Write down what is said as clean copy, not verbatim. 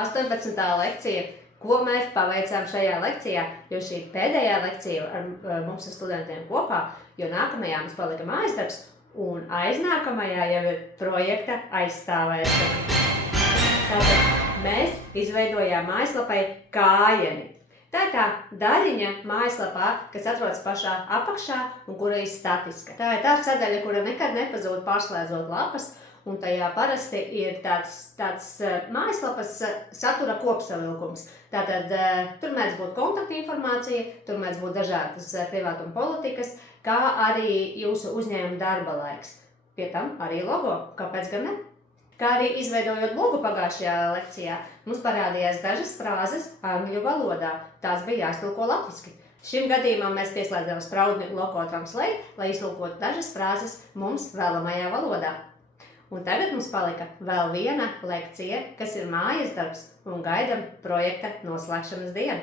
18. lekcija, ko mēs paveicām šajā lekcijā, jo šī pēdējā lekcija ar mums ar studentiem kopā, jo nākamajā mums palika mājas darbs, un aiznākamajā jau ir projekta aizstāvēšana. Tātad mēs izveidojām mājaslapai kājieni. Tā ir tā daļiņa mājaslapā, kas atrodas pašā apakšā un kura ir statiska. Tā ir tā sadaļa, kura nekad nepazūd pārslēdzot lapas, un tajā parasti ir tāds mājaslapas satura kopsavilkums. Tātad tur mēdz būt kontaktinformācija, tur mēdz būt dažādas privātuma politikas, kā arī jūsu uzņēmuma darba laiks. Pie tam arī logo, kāpēc gan ne? Kā arī izveidojot blogu pagājušajā lekcijā, mums parādījās dažas frāzes angļu valodā. Tās bija jāiztulko latviski. Šim gadījumam mēs pieslēdzām spraudni Loco Translate, lai iztulkotu dažas frāzes mums vēlamajā valodā. Un tagad mums palika vēl viena lekcija, kas ir mājas darbs, un gaidam projekta noslēgšanas dienu.